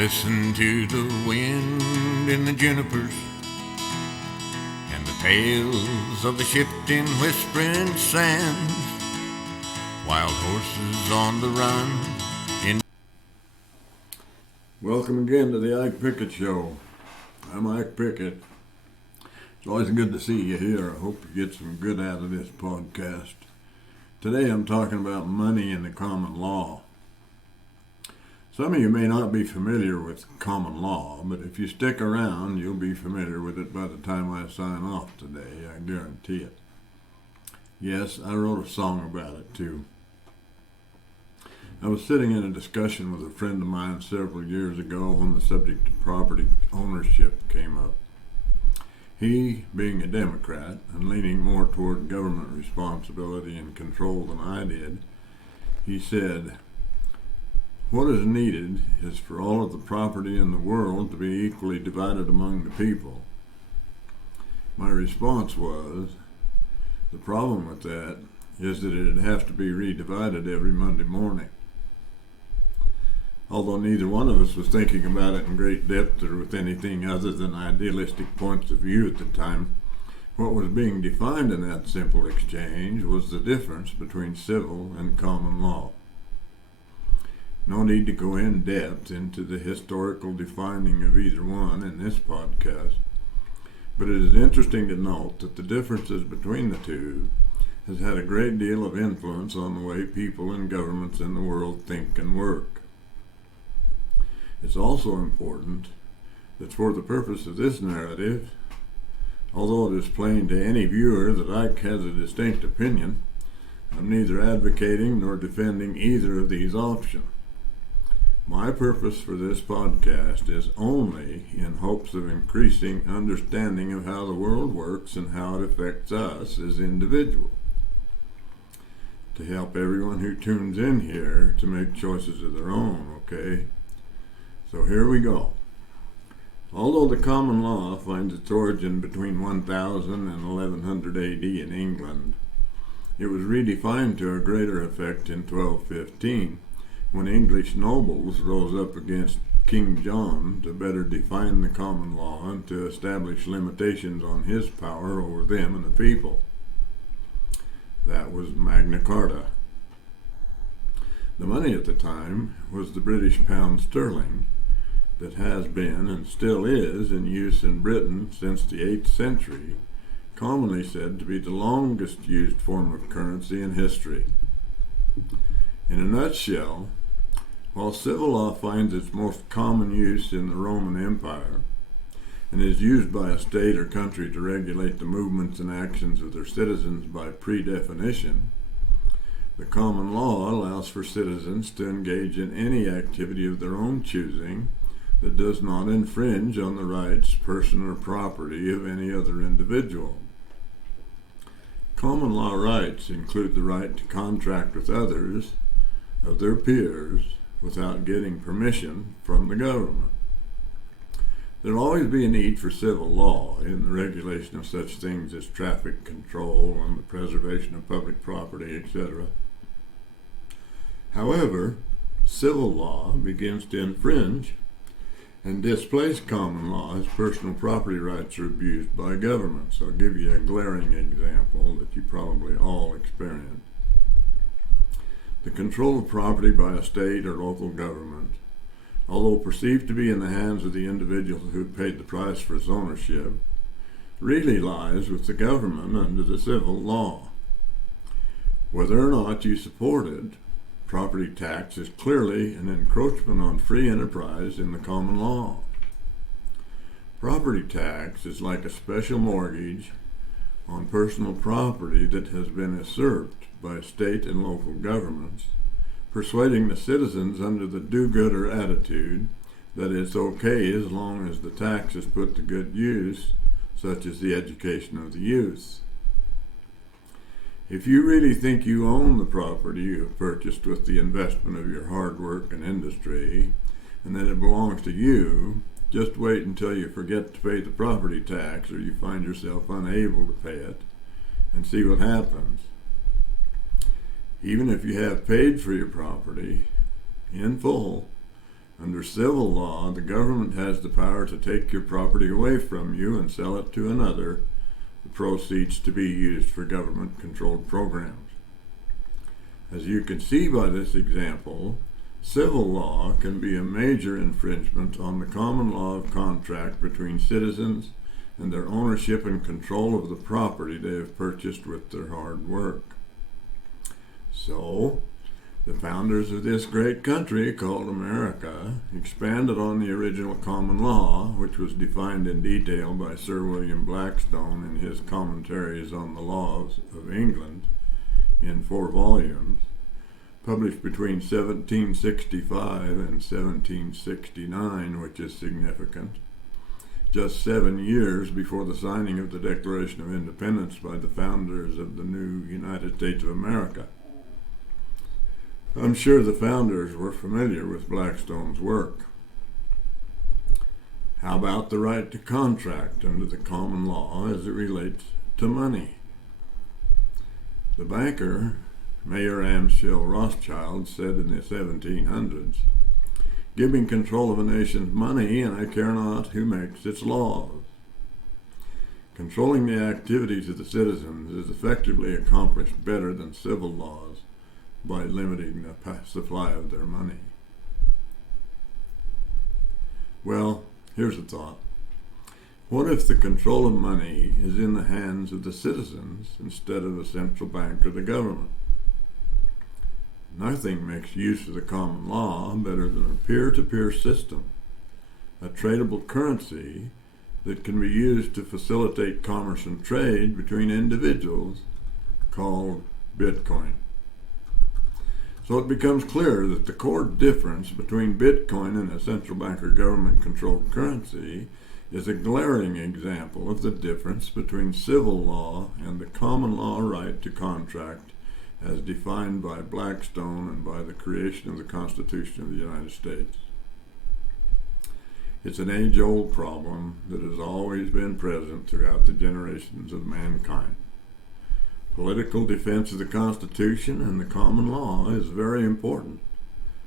Listen to the wind in the junipers and the tales of the shifting, whispering sands. Wild horses on the run. Welcome again to the Ike Pickett Show. I'm Ike Pickett. It's always good to see you here. I hope you get some good out of this podcast. Today I'm talking about money in the common law. Some of you may not be familiar with common law, but if you stick around, you'll be familiar with it by the time I sign off today, I guarantee it. Yes, I wrote a song about it too. I was sitting in a discussion with a friend of mine several years ago when the subject of property ownership came up. He, being a Democrat and leaning more toward government responsibility and control than I did, he said, "What is needed is for all of the property in the world to be equally divided among the people." My response was, the problem with that is that it'd have to be redivided every Monday morning. Although neither one of us was thinking about it in great depth or with anything other than idealistic points of view at the time, what was being defined in that simple exchange was the difference between civil and common law. No need to go in depth into the historical defining of either one in this podcast, but it is interesting to note that the differences between the two has had a great deal of influence on the way people and governments in the world think and work. It's also important that for the purpose of this narrative, although it is plain to any viewer that Ike has a distinct opinion, I'm neither advocating nor defending either of these options. My purpose for this podcast is only in hopes of increasing understanding of how the world works and how it affects us as individuals, to help everyone who tunes in here to make choices of their own, okay? So here we go. Although the common law finds its origin between 1000 and 1100 AD in England, it was redefined to a greater effect in 1215 when English nobles rose up against King John to better define the common law and to establish limitations on his power over them and the people. That was Magna Carta. The money at the time was the British pound sterling, that has been and still is in use in Britain since the 8th century, commonly said to be the longest used form of currency in history. In a nutshell, while civil law finds its most common use in the Roman Empire and is used by a state or country to regulate the movements and actions of their citizens by predefinition, the common law allows for citizens to engage in any activity of their own choosing that does not infringe on the rights, person, or property of any other individual. Common law rights include the right to contract with others of their peers without getting permission from the government. There will always be a need for civil law in the regulation of such things as traffic control and the preservation of public property, etc. However, civil law begins to infringe and displace common law as personal property rights are abused by governments. I'll give you a glaring example that you probably all experience. The control of property by a state or local government, although perceived to be in the hands of the individual who paid the price for its ownership, really lies with the government under the civil law. Whether or not you support it, property tax is clearly an encroachment on free enterprise in the common law. Property tax is like a special mortgage on personal property that has been usurped by state and local governments, persuading the citizens under the do-gooder attitude that it's okay as long as the tax is put to good use, such as the education of the youth. If you really think you own the property you have purchased with the investment of your hard work and industry, and that it belongs to you, just wait until you forget to pay the property tax or you find yourself unable to pay it, and see what happens. Even if you have paid for your property in full, Under civil law, the government has the power to take your property away from you and sell it to another, the proceeds to be used for government-controlled programs. As you can see by this example, civil law can be a major infringement on the common law of contract between citizens and their ownership and control of the property they have purchased with their hard work. So, the founders of this great country called America expanded on the original common law, which was defined in detail by Sir William Blackstone in his Commentaries on the Laws of England in 4 volumes, published between 1765 and 1769, which is significant, just 7 years before the signing of the Declaration of Independence by the founders of the new United States of America. I'm sure the founders were familiar with Blackstone's work. How about the right to contract under the common law as it relates to money? The banker, Mayer Amschel Rothschild, said in the 1700s, "Give me control of a nation's money, and I care not who makes its laws." Controlling the activities of the citizens is effectively accomplished better than civil laws by limiting the supply of their money. Well, here's a thought. What if the control of money is in the hands of the citizens instead of a central bank or the government? Nothing makes use of the common law better than a peer-to-peer system, a tradable currency that can be used to facilitate commerce and trade between individuals, called Bitcoin. So it becomes clear that the core difference between Bitcoin and a central bank or government-controlled currency is a glaring example of the difference between civil law and the common law right to contract as defined by Blackstone and by the creation of the Constitution of the United States. It's an age-old problem that has always been present throughout the generations of mankind. Political defense of the Constitution and the common law is very important,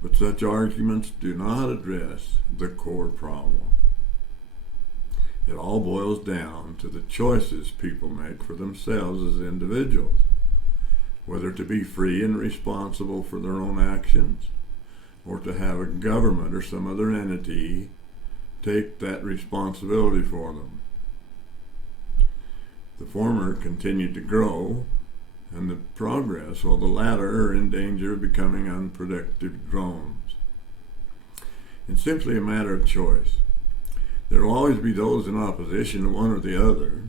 but such arguments do not address the core problem. It all boils down to the choices people make for themselves as individuals, whether to be free and responsible for their own actions, or to have a government or some other entity take that responsibility for them. The former continued to grow and the progress, while the latter are in danger of becoming unproductive drones. It's simply a matter of choice. There will always be those in opposition to one or the other.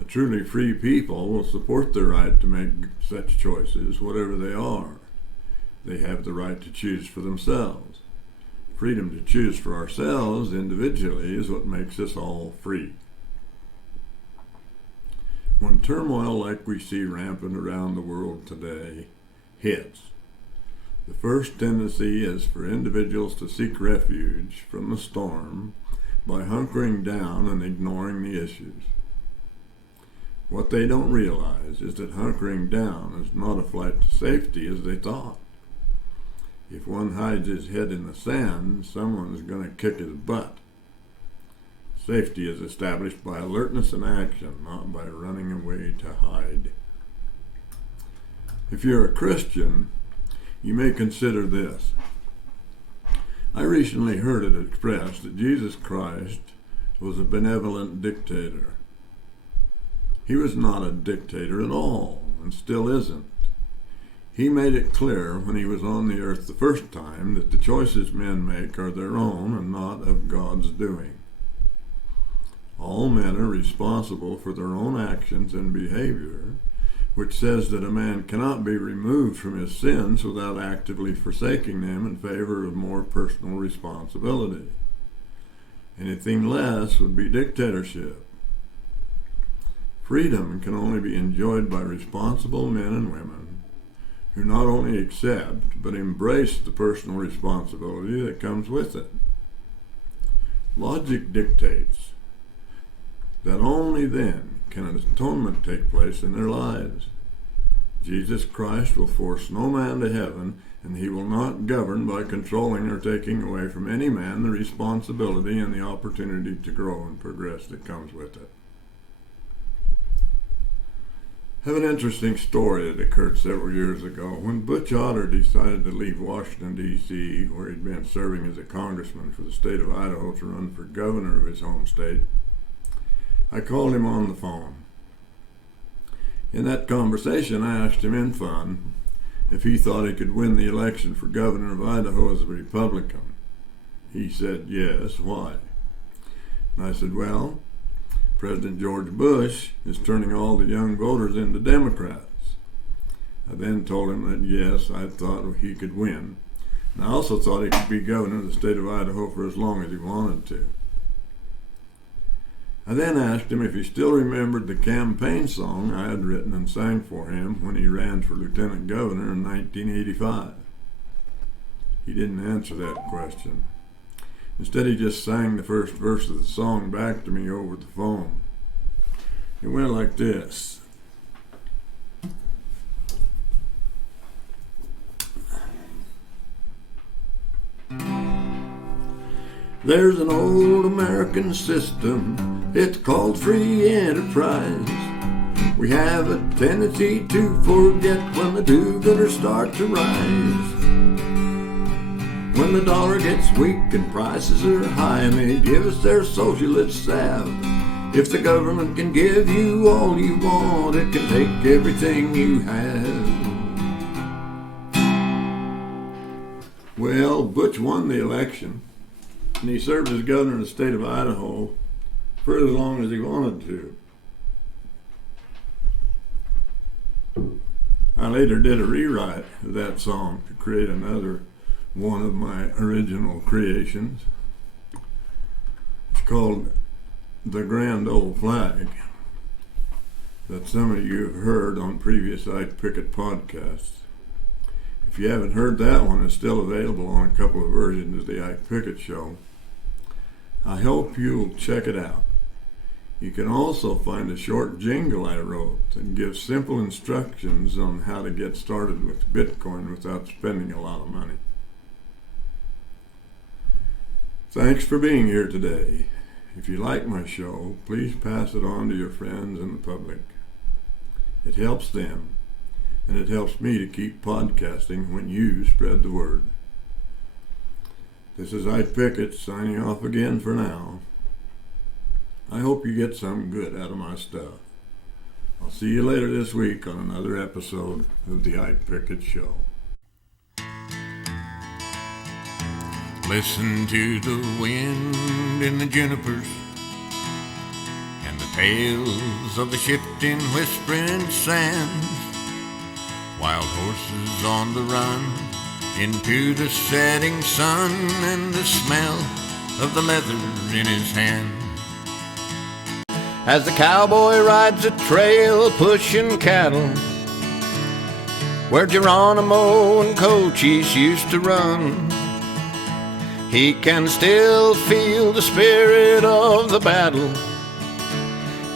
A truly free people will support their right to make such choices, whatever they are. They have the right to choose for themselves. Freedom to choose for ourselves individually is what makes us all free. When turmoil like we see rampant around the world today hits, the first tendency is for individuals to seek refuge from the storm by hunkering down and ignoring the issues. What they don't realize is that hunkering down is not a flight to safety as they thought. If one hides his head in the sand, someone is going to kick his butt. Safety is established by alertness and action, not by running away to hide. If you're a Christian, you may consider this. I recently heard it expressed that Jesus Christ was a benevolent dictator. He was not a dictator at all, and still isn't. He made it clear when he was on the earth the first time that the choices men make are their own and not of God's doing. All men are responsible for their own actions and behavior, which says that a man cannot be removed from his sins without actively forsaking them in favor of more personal responsibility. Anything less would be dictatorship. Freedom can only be enjoyed by responsible men and women who not only accept but embrace the personal responsibility that comes with it. Logic dictates that only then can an atonement take place in their lives. Jesus Christ will force no man to heaven and he will not govern by controlling or taking away from any man the responsibility and the opportunity to grow and progress that comes with it. I have an interesting story that occurred several years ago when Butch Otter decided to leave Washington, D.C., where he'd been serving as a congressman for the state of Idaho, to run for governor of his home state. I called him on the phone. In that conversation, I asked him in fun if he thought he could win the election for governor of Idaho as a Republican. He said yes. Why? And I said, well, President George Bush is turning all the young voters into Democrats. I then told him that yes, I thought he could win. And I also thought he could be governor of the state of Idaho for as long as he wanted to. I then asked him if he still remembered the campaign song I had written and sang for him when he ran for lieutenant governor in 1985. He didn't answer that question. Instead, he just sang the first verse of the song back to me over the phone. It went like this. There's an old American system, it's called free enterprise. We have a tendency to forget when the do-gooders start to rise. When the dollar gets weak and prices are high and they give us their socialist salve. If the government can give you all you want, it can take everything you have. Well, Butch won the election, and he served as governor of the state of Idaho for as long as he wanted to. I later did a rewrite of that song to create another one of my original creations. It's called The Grand Old Flag, that some of you have heard on previous Ike Pickett podcasts. If you haven't heard that one, it's still available on a couple of versions of the Ike Pickett Show. I hope you'll check it out. You can also find a short jingle I wrote that gives simple instructions on how to get started with Bitcoin without spending a lot of money. Thanks for being here today. If you like my show, please pass it on to your friends and the public. It helps them, and it helps me to keep podcasting when you spread the word. This is Ike Pickett signing off again for now. I hope you get some good out of my stuff. I'll see you later this week on another episode of the Ike Pickett Show. Listen to the wind in the junipers and the tales of the shifting, whispering sands. Wild horses on the run into the setting sun and the smell of the leather in his hand. As the cowboy rides a trail pushing cattle where Geronimo and Cochise used to run, he can still feel the spirit of the battle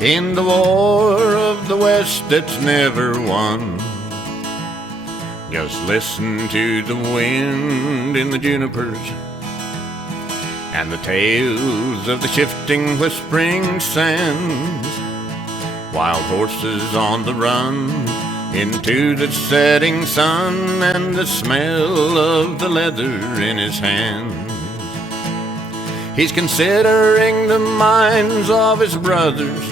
in the war of the West that's never won. Just listen to the wind in the junipers and the tales of the shifting, whispering sands. Wild horses on the run into the setting sun and the smell of the leather in his hand. He's considering the minds of his brothers,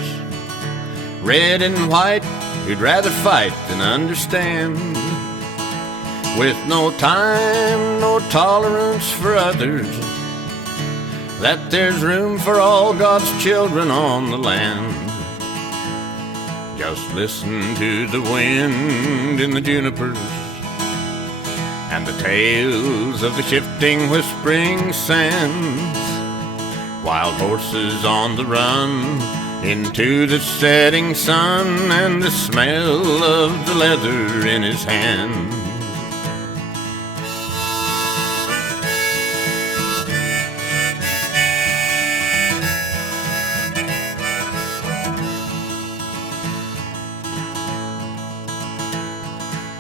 red and white, who'd rather fight than understand. With no time, no tolerance for others, that there's room for all God's children on the land. Just listen to the wind in the junipers and the tales of the shifting, whispering sands. Wild horses on the run into the setting sun and the smell of the leather in his hand.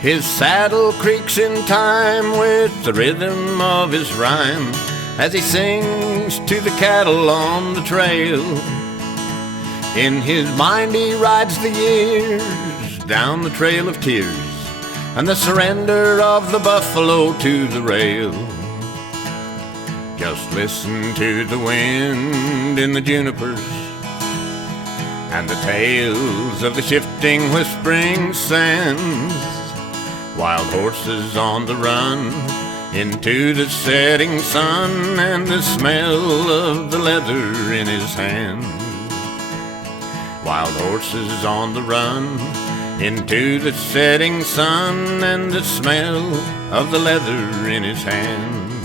His saddle creaks in time with the rhythm of his rhyme as he sings to the cattle on the trail. In his mind he rides the years down the trail of tears and the surrender of the buffalo to the rail. Just listen to the wind in the junipers and the tales of the shifting, whispering sands. Wild horses on the run into the setting sun and the smell of the leather in his hand. Wild horses on the run into the setting sun and the smell of the leather in his hand.